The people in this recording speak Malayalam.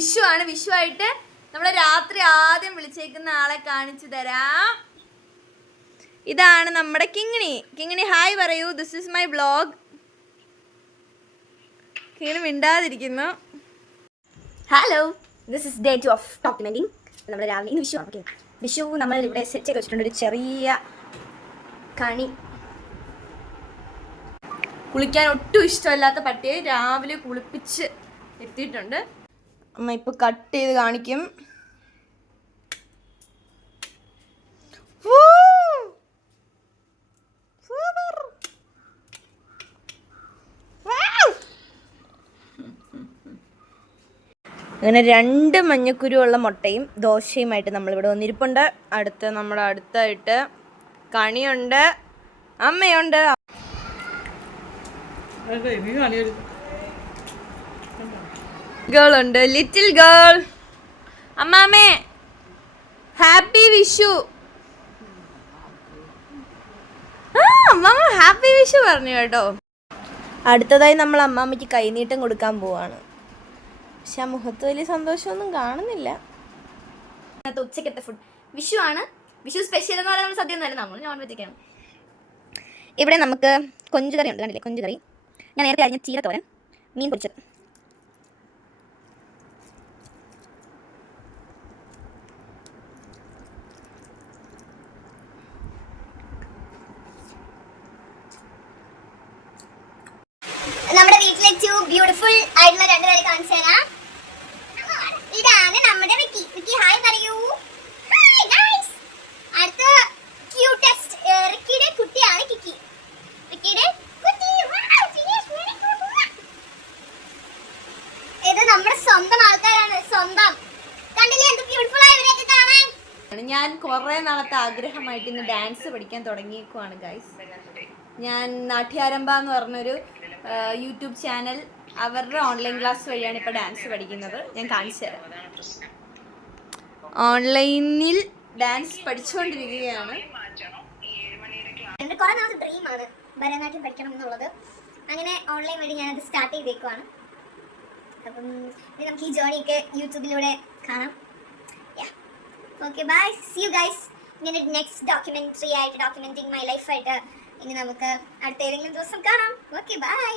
വിഷു ആണ്. വിഷു ആയിട്ട് നമ്മളെ രാത്രി ആദ്യം വിളിച്ചേക്കുന്ന ആളെ കാണിച്ചു തരാം. ഇതാണ് നമ്മുടെ കിങ്ങിണി. കിങ്ങിണി ഹായ് പറയൂ. This is my vlog. Kingini മിണ്ടാതിരിക്കുന്നു. Hello, this is day 2 of documenting. നമ്മൾ രാവിലെ ഇന്ന് വിഷു ആണ്. ഓക്കെ, വിഷു നമ്മൾ ഇവിടെ സെറ്റ് ചെയ്ത് വെച്ചിട്ടുണ്ട്. ഒരു ചെറിയ കണി. കുളിക്കാൻ ഒട്ടും ഇഷ്ടമല്ലാത്ത പട്ടിയെ രാവിലെ കുളിപ്പിച്ച് എത്തിയിട്ടുണ്ട്. അമ്മ ഇപ്പൊ കട്ട് ചെയ്ത് കാണിക്കും. അങ്ങനെ 2 മഞ്ഞക്കുരുവുള്ള മുട്ടയും ദോശയുമായിട്ട് നമ്മളിവിടെ വന്നിരിപ്പുണ്ട്. നമ്മുടെ അടുത്തായിട്ട് കണിയുണ്ട്, അമ്മയുണ്ട്, ഗേൾ ഉണ്ട്, ലിറ്റിൽ ഗേൾ. അമ്മാമേ ഹാപ്പി വിഷു. അമ്മാമ്മ ഹാപ്പി വിഷു പറഞ്ഞു കേട്ടോ. അടുത്തതായി നമ്മൾ അമ്മാമ്മയ്ക്ക് കൈനീട്ടം കൊടുക്കാൻ പോവാണ്. പക്ഷെ ആ മുഖത്ത് വലിയ സന്തോഷമൊന്നും കാണുന്നില്ല. ഉച്ചക്കത്തെ ഫുഡ് വിഷു ആണ്. വിഷു സ്പെഷ്യൽ എന്ന് പറയുന്നത് സദ്യ ഒന്നുമല്ല, നമ്മൾ നോൺ വെജൊക്കെയാണ്. ഇവിടെ നമുക്ക് കൊഞ്ചുകറി ഉണ്ട്, കണ്ടില്ലേ കൊഞ്ചുകറി. ഞാൻ നേരത്തെ അരിഞ്ഞ ചീരത്തോരൻ, മീൻ പൊരിച്ചത്. നമ്മുടെ വീട്ടിലെ 2 ബ്യൂട്ടിഫുൾ ആയിട്ടുള്ള 2 പേരെ കാണിച്ചു തരാം. ഇതാണ് നമ്മുടെ വിക്കി. വിക്കി ഹായ് പറയൂ. Hi guys. അടുത്ത ക്യൂട്ടസ്റ്റ് റിക്കിയുടെ കുട്ടിയാണ് കിക്കി. റിക്കിയുടെ കുട്ടി. ഇത് നമ്മുടെ സ്വന്തം ആൾക്കാരാണ്. സ്വന്തം. കണ്ടില്ലേ എന്ത് ബ്യൂട്ടിഫുൾ ആയി ഇവരെയൊക്കെ കാണാൻ. ഞാൻ കുറേ നാളത്തെ ആഗ്രഹമായിട്ട് ഇന്ന് ഡാൻസ് പഠിക്കാൻ തുടങ്ങിയേക്കുവാണ് ഗൈസ്. ഞാൻ നാട്യാരംഭ എന്ന് പറഞ്ഞൊരു യൂട്യൂബ് ചാനൽ, അവരുടെ ഓൺലൈൻ ക്ലാസ് വഴിയാണ് ഇപ്പോൾ ഡാൻസ് പഠിക്കുന്നത്. ഞാൻ കാണിച്ചു തരാം. ഓൺലൈനിൽ ഡാൻസ് പഠിച്ചുകൊണ്ടിരിക്കുകയാണ്. എൻ്റെ കുറേ നാളത്തെ ഡ്രീമാണ് ഭരതനാട്യം പഠിക്കണം എന്നുള്ളത്. അങ്ങനെ ഓൺലൈൻ വഴി ഞാനത് സ്റ്റാർട്ട് ചെയ്തേക്കുവാണ്. അപ്പം ഇനി നമുക്ക് ഈ ജേർണിയൊക്കെ യൂട്യൂബിലൂടെ കാണാം. Okay bye, see you guys. ഇങ്ങനെ നെക്സ്റ്റ് ഡോക്യുമെൻ്ററി ആയിട്ട്, ഡോക്യുമെൻറ്റിങ് മൈ ലൈഫ് ആയിട്ട് ഇനി നമുക്ക് അടുത്ത ഏതെങ്കിലും ദിവസം കാണാം. Okay by.